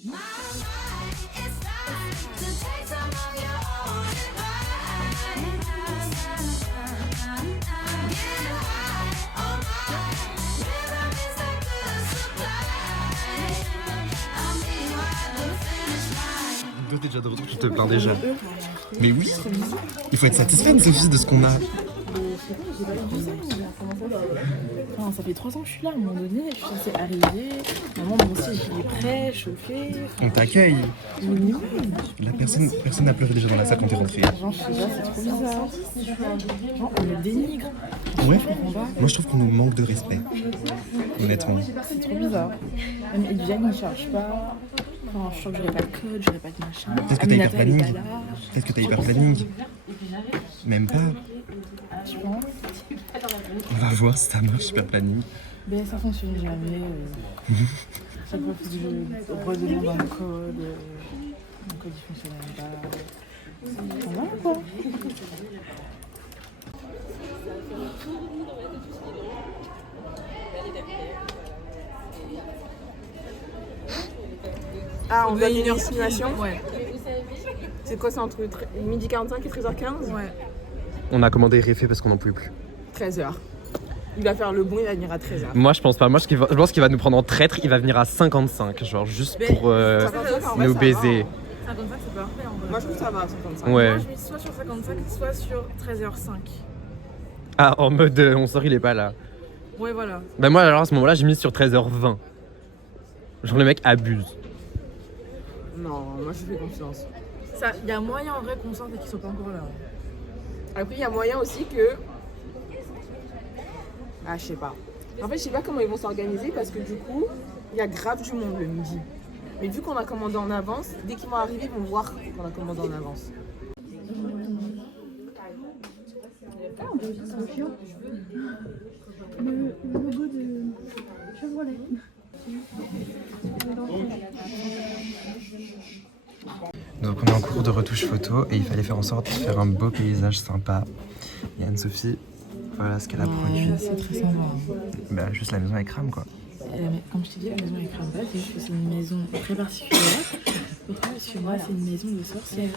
Toi t'es déjà de retour, tu te plains déjà. Mais oui, il faut être satisfait Sophie de ce qu'on a. Enfin, ça fait 3 ans que je suis là, à un moment donné, je suis censée arriver. Maman, mon siège il est prêt, chauffé. On t'accueille. Oui. La personne n'a pleuré déjà dans la salle quand t'es rentrée. Genre, je sais pas, c'est trop bizarre. Genre, on me dénigre. Ouais. Je comprends pas. Moi je trouve qu'on nous manque de respect. Honnêtement. C'est trop bizarre. Même Edviane, il ne charge pas. Enfin, je sens que j'aurais pas de code, j'aurais pas de machin. Peut-être que t'as hyper Aminata, elle est planning. pas là. Peut-être que t'as hyper planning. Même pas. Tu penses? On va voir si ça marche hyper planning. Ben, ça fonctionne jamais. Chaque fois que je redemande un code, mon code il fonctionne même pas. On va quoi? Ah, on donne une heure simulation. Ouais. C'est quoi, c'est entre midi 45 et 13h15? Ouais. On a commandé réfé parce qu'on n'en pouvait plus. 13h. Il va faire le bon, il va venir à 13h. Moi je pense pas, je pense qu'il va nous prendre en traître, il va venir à 55, genre juste pour nous baiser. 55 c'est parfait en vrai. Moi je trouve que ça va à 55. Ouais. Moi je mise soit sur 55, soit sur 13h05. Ah, en mode on sort, il est pas là. Ouais voilà. Bah moi alors à ce moment-là, j'ai mis sur 13h20. Genre le mec abuse. Non, moi je fais confiance. Il y a moyen en vrai qu'on sorte et qu'ils soient pas encore là. Après, il y a moyen aussi que. Ah, je sais pas. En fait, je sais pas comment ils vont s'organiser parce que du coup, il y a grave du monde le midi. Mais vu qu'on a commandé en avance, dès qu'ils vont arriver, ils vont voir qu'on a commandé en avance. Le logo de Chevrolet. Donc on est en cours de retouche photo et il fallait faire en sorte de faire un beau paysage sympa. Et Anne-Sophie, voilà ce qu'elle a produit. C'est très sympa. Bah juste la maison avec crame quoi. Comme je t'ai dit, la maison est crame pas, c'est juste que c'est une maison très particulière. Pourquoi? Parce que moi, c'est une maison de sorcière.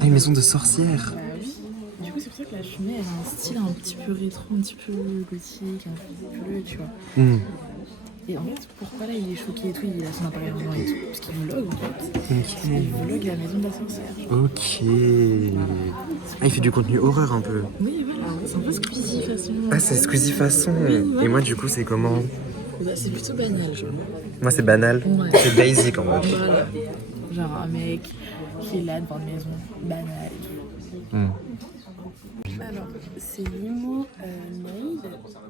Ah, une maison de sorcière. Bah oui. Du coup, c'est pour ça que la cheminée, elle a un style un petit peu rétro, un petit peu gothique, un peu bleu, tu vois. Et en fait, pourquoi là, il est choqué et tout, il a son appareil en et tout? Parce qu'il vlog, en fait. Il vlog la maison de la sorcière. Ok. Ah, il fait du contenu horreur un peu. Oui, voilà, c'est un peu Squeezie façon. Ah, c'est Squeezie façon. Oui, voilà. Et moi, du coup, c'est comment? Bah, c'est plutôt banal, genre. Moi, c'est banal. Ouais. C'est basic en mode. Voilà. Genre un mec qui est là devant une maison banale et tout. Alors, c'est Limo Made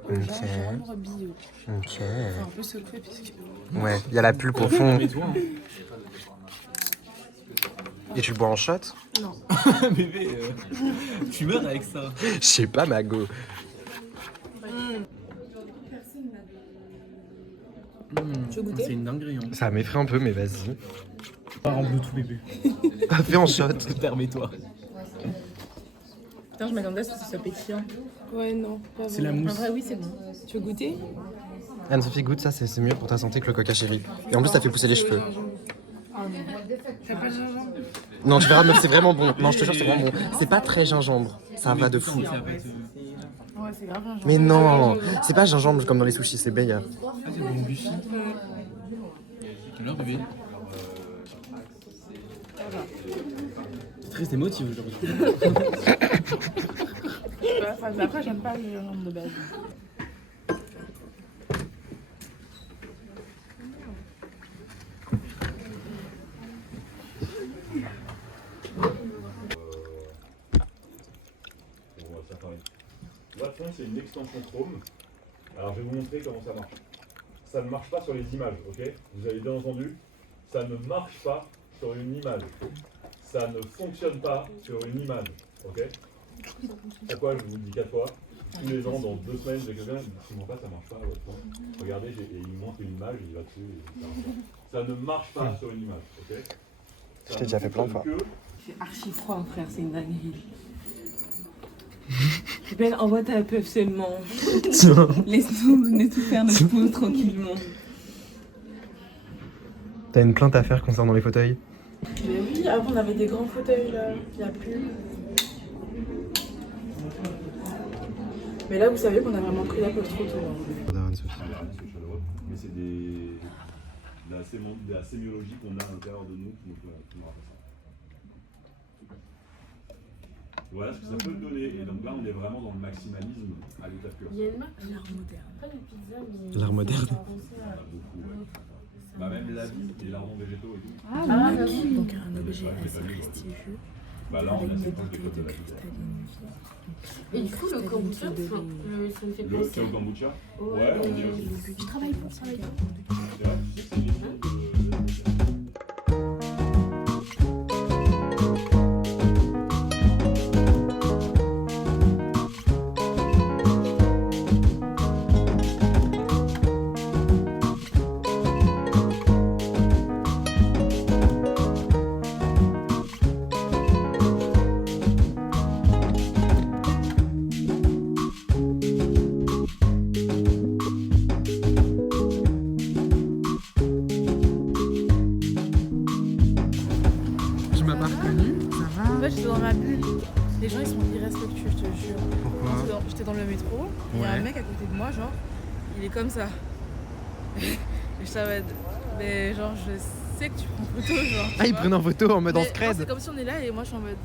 au gingembre bio. Ok. Faut un peu secouer puisque... Ouais, il y a la pulpe au fond. Et tu le bois en shot? Non. Bébé, tu meurs avec ça. Je sais pas, Mago. Tu veux goûter? C'est une dinguerie. Hein. Ça m'effraie un peu, mais vas-y. Pas en Bluetooth, bébé. Fais en shot. Permets-toi. Putain, je m'attendais à ce que ce soit pétillant. Ouais, non. Pas C'est la vraiment. mousse. En vrai, oui, c'est bon. Tu veux goûter? Anne-Sophie, goûte ça, c'est mieux pour ta santé que le coca chéri. Et en plus, ça fait pousser les cheveux. T'as pas de gingembre? Non, tu verras, meuf, c'est vraiment bon. Non, je te jure, c'est vraiment bon. C'est pas très gingembre. Ça va de fou. Ça va être... Ouais, c'est grave gingembre. Mais non, c'est pas gingembre comme dans les sushis, c'est béia. Ah, c'est bon Buffy. Quelle heure, bébé? C'est très émotif aujourd'hui. Enfin, après, j'aime pas le gingembre de base. Là, c'est une extension Chrome. Alors, je vais vous montrer comment ça marche. Ça ne marche pas sur les images, ok? Vous avez bien entendu? Ça ne marche pas sur une image. Ça ne fonctionne pas sur une image, ok? Pourquoi je vous le dis 4 fois? Tous les ans, dans 2 semaines, j'ai quelqu'un qui me dit absolument pas, ça marche pas. Ouais, regardez, et il me montre une image, il va dessus. Et ça marche pas. Ça ne marche pas sur une image, ok? Je t'ai déjà fait plein de fois. C'est archi froid, frère, c'est une dinguerie. Ben, envoie ta puff seulement. Laisse-nous tout faire notre pause tranquillement. T'as une plainte à faire concernant les fauteuils? Mais oui, avant on avait des grands fauteuils là, il n'y a plus. Mais là, vous savez qu'on a vraiment pris la poste trop tôt. Mais c'est de la sémiologie qu'on a à l'intérieur de nous qui nous rappelle ça. Voilà ce que ça peut donner. Et donc là, on est vraiment dans le maximalisme à l'état pur. Il y a une marque l'art moderne. Pas de pizza, mais. L'art moderne. Beaucoup. Bah, même la vie, les lardons végétaux et tout. Ah, oui. Donc un objet assez prestigieux. Bah là, on avec a des cette poche de bouteilles de la vie. cristalline. Et du coup, le kombucha, ça me fait Le plaisir. kombucha. Ouais, Ouais, on y est aussi. Je travaille pour ça. C'est vrai, tu sais, c'est génial de- Tu m'as pas reconnu? Ça va? En fait, j'étais dans ma bulle. Les gens, ils sont irrespectueux, je te jure. Pourquoi? J'étais dans le métro, il y a Ouais. un mec à côté de moi, genre, il est comme ça. Et je savais, mais genre, je sais que tu prends photo, genre. Ah, ils prennent en photo en mode Mais en non, scred. c'est comme si on est là et moi je suis en mode.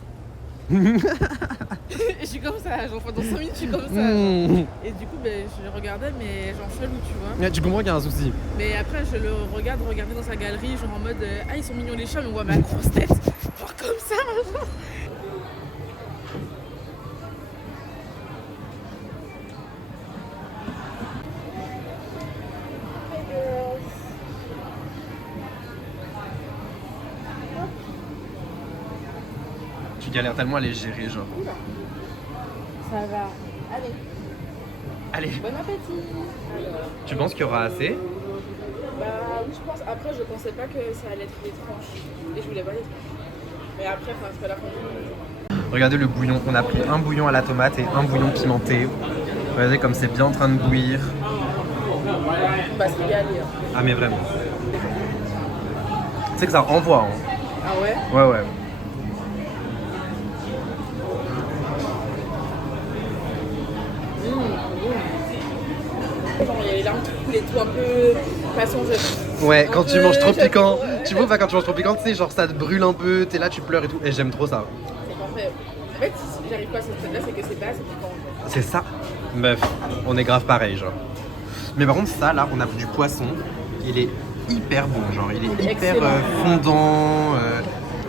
Et je suis comme ça, genre pendant 5 minutes je suis comme ça. Mmh. Et du coup, ben, je le regardais, mais genre chelou, tu vois. Ouais, tu comprends qu'il y a un souci. Mais après, je le regarder dans sa galerie, genre en mode ah, ils sont mignons les chats, mais on voit ma grosse tête, genre comme ça. Genre. Tu galères tellement à les gérer, genre. Ça va. Allez, Allez, bon appétit. tu penses qu'il y aura assez? Bah oui, je pense. Après, je pensais pas que ça allait être les tranches. Et je voulais pas les tranches. Mais après, enfin, c'est pas la fin du monde. Regardez le bouillon. On a pris un bouillon à la tomate et un bouillon pimenté. Regardez comme c'est bien en train de bouillir. On va se régaler. Hein. Ah mais vraiment. Tu sais que ça envoie, hein. Ah ouais? Ouais, ouais. Genre, il y a les larmes qui coulent et tout, un peu façon je. Ouais, quand tu manges trop piquant. Ouais. Tu vois, quand tu manges trop piquant, tu sais, genre ça te brûle un peu, t'es là, tu pleures et tout. Et j'aime trop ça. C'est parfait. En fait, si j'arrive pas à ce stade-là, c'est que c'est pas assez piquant. En fait. C'est ça. Meuf, on est grave pareil, genre. Mais par contre, ça, là, on a pris du poisson. Il est hyper bon, genre. Il est hyper excellent. fondant.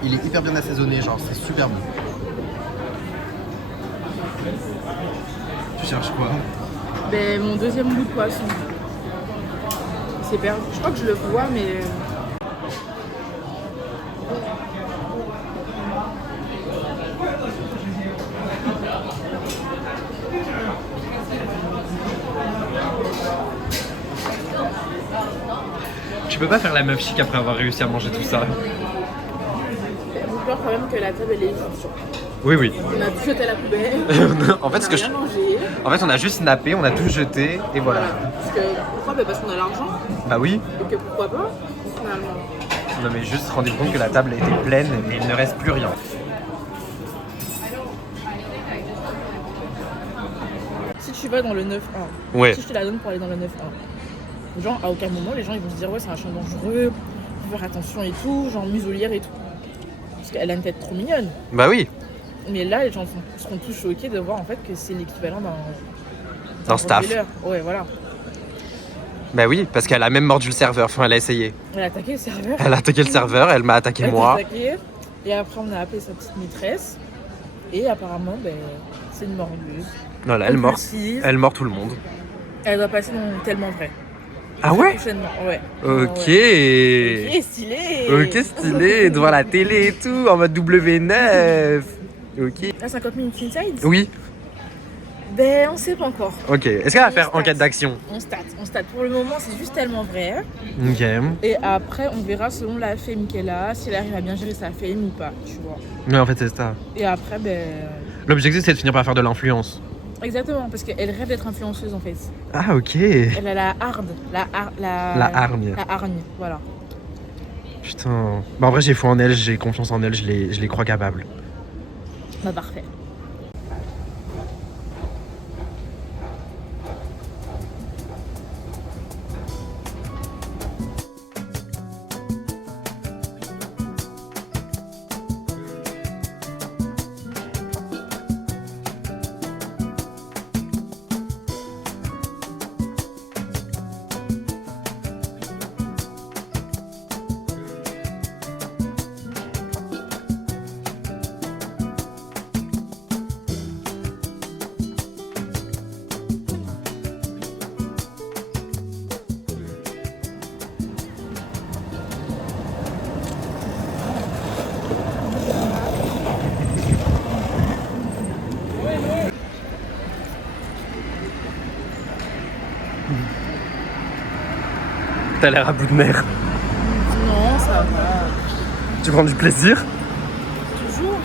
Il est hyper bien assaisonné, genre. C'est super bon. Tu cherches quoi? Ben, mon deuxième goût de poisson. C'est perdu. Je crois que je le vois, mais. Tu peux pas faire la meuf chic après avoir réussi à manger tout ça. J'ai peur quand même que la table elle est vide. Oui, oui. On a tout jeté à la poubelle. En fait, ce on que a je... rien mangé. En fait, on a juste nappé, on a tout jeté et voilà. Parce que pourquoi? Ben, parce qu'on a l'argent. Bah oui. Et que pourquoi pas finalement. On avait juste rendu compte que la table était pleine et il ne reste plus rien. Si tu vas dans le 9-1, Ouais. si je te la donne pour aller dans le 9-1, genre à aucun moment les gens ils vont se dire ouais c'est un chien dangereux, faut faire attention et tout, genre muselière et tout. Parce qu'elle a une tête trop mignonne. Bah oui. Mais là les gens seront tous choqués de voir en fait que c'est l'équivalent D'un staff. Rottweiler. Ouais voilà. Bah oui, parce qu'elle a même mordu le serveur, enfin elle a essayé. Elle a attaqué le serveur. Elle a attaqué le serveur, elle m'a attaqué Elle a moi. attaqué, et après on a appelé sa petite maîtresse. Et apparemment ben, c'est une mordeuse. Voilà, elle mord. Compulsive. Elle mord tout le monde. Elle va passer dans Tellement Vrai. Ah ouais? Prochainement, ouais. Ok. Ok, stylé. Ok, stylé, devant la télé et tout, en mode W9. Ok. Là, 50 minutes inside? Oui, Ben, on sait pas encore. ok. Est-ce qu'elle va faire enquête d'action? On state. Pour le moment, c'est juste Tellement Vrai. Ok. Et après, on verra selon la fame qu'elle a, si elle arrive à bien gérer sa fame ou pas, tu vois. Mais en fait, c'est ça. Et après, ben. L'objectif, c'est de finir par faire de l'influence. Exactement, parce qu'elle rêve d'être influenceuse en fait. Ah, ok. Elle a la hargne. La hargne. La hargne, voilà. Putain. Bah en vrai j'ai foi en elle, j'ai confiance en elle, je les crois capables. Bah parfait. T'as l'air à bout de nerfs. Non, ça va. Tu prends du plaisir? Toujours.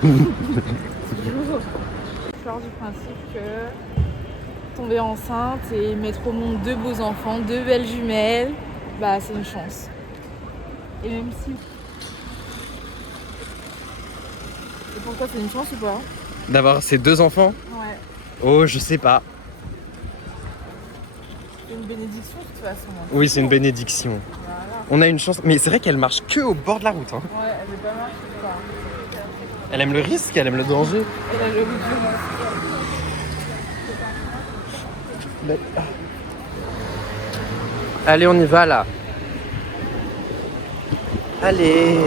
Toujours. Je pars du principe que tomber enceinte et mettre au monde 2 beaux enfants, 2 belles jumelles, bah c'est une chance. Et même si... Et pour toi c'est une chance ou pas? D'avoir ces 2 enfants? Ouais. Oh, je sais pas. C'est une bénédiction de toute façon. Oui, c'est une bénédiction. Voilà. On a une chance. Mais c'est vrai qu'elle marche que au bord de la route. Hein. Ouais, elle est pas mal, je sais pas. Elle aime le risque, elle aime le danger. Elle a le goût du Allez, on y va là. Allez.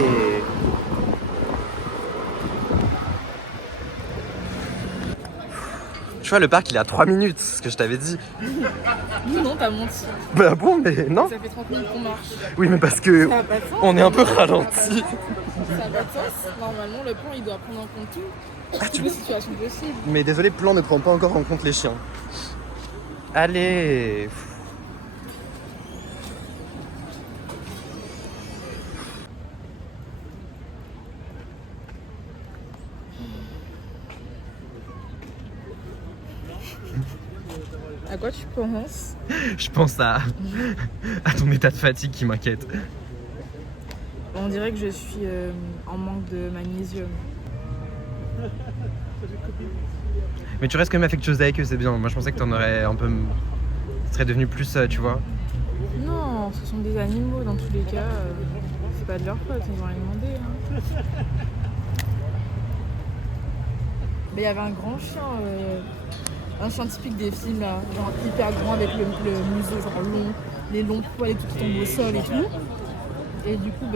Tu vois, le parc il est à 3 minutes, ce que je t'avais dit. Non, t'as menti. Bah bon, mais non. Ça fait 30 minutes qu'on marche. Oui, mais parce que Ça a pas de sens. on est un peu ralenti. Ça n'a pas de sens. Normalement, le plan, il doit prendre en compte tout. Toutes les situations possibles. Mais désolé, le plan ne prend pas encore en compte les chiens. Allez. À quoi tu penses? Je pense à ton état de fatigue qui m'inquiète. On dirait que je suis en manque de magnésium. Mais tu restes quand même affectueuse avec eux, c'est bien. Moi je pensais que t'en aurais un peu... Tu serais devenu plus, tu vois. Non, ce sont des animaux dans tous les cas. C'est pas de leur faute, ils ont rien demandé. Hein. Mais il y avait un grand chien, un chien typique des films là, genre hyper grand avec le museau genre long, les longs poils et tout qui tombent au sol et tout. Et du coup,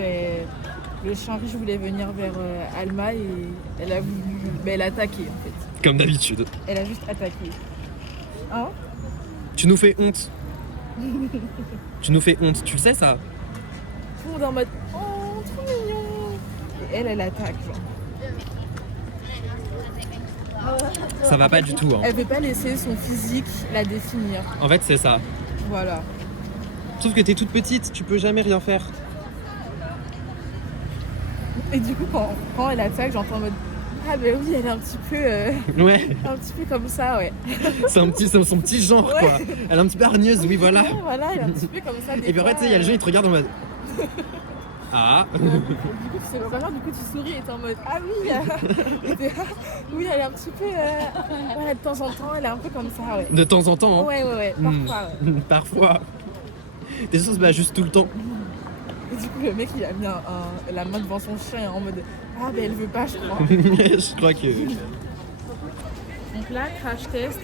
le chien riche voulait venir vers Alma et elle a voulu, elle a attaqué en fait. Comme d'habitude. Elle a juste attaqué. Hein? Tu nous fais honte. Tu nous fais honte, tu le sais ça? Tout le monde est en mode oh trop mignon. Et elle attaque genre. Ça va pas du tout. Hein. Elle veut pas laisser son physique la définir. En fait, c'est ça. Voilà. Sauf que t'es toute petite, tu peux jamais rien faire. Et du coup, quand elle attaque, j'entends en mode ah ben oui, elle est un petit peu, Ouais, un petit peu comme ça, ouais. c'est son petit genre Ouais. quoi. Elle est un petit peu hargneuse, oui voilà. Ouais, voilà, elle est un petit peu comme ça. Des Et puis après, tu sais, il y a les gens, ils te regardent en mode. Ah. Du coup, tu sais pas, du coup, tu souris et t'es en mode ah oui, et t'es, ah, oui, elle est un petit peu, ouais, de temps en temps, elle est un peu comme ça, ouais. De temps en temps, hein. Ouais, parfois, ouais. Parfois. Des choses, bah juste tout le temps. Et du coup, le mec, il a mis la main devant son chien en mode ah ben elle veut pas, je crois. Je crois que. Donc là, crash test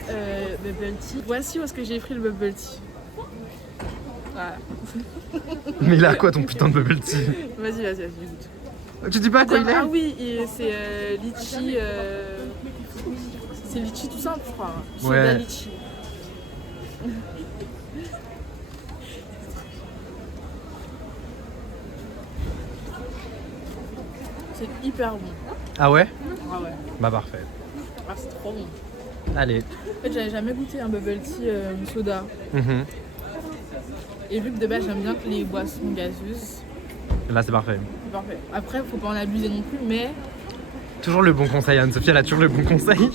bubble tea. Voici où est-ce que j'ai pris le bubble tea. Voilà. Mais là, quoi ton putain de bubble tea? Vas-y, goûte. Tu dis pas à quoi il est? Ah oui, c'est litchi. C'est litchi tout simple, je crois. Soda Ouais. litchi. C'est hyper bon. Ah ouais? Ah ouais. Bah parfait. Ah, c'est trop bon. Allez. En fait, j'avais jamais goûté un bubble tea soda. Mhm. Et vu que de base, j'aime bien que les boissons gazeuses. Là, c'est parfait. C'est parfait. Après, faut pas en abuser non plus, mais Toujours le bon conseil, Anne-Sophie, elle a toujours le bon conseil.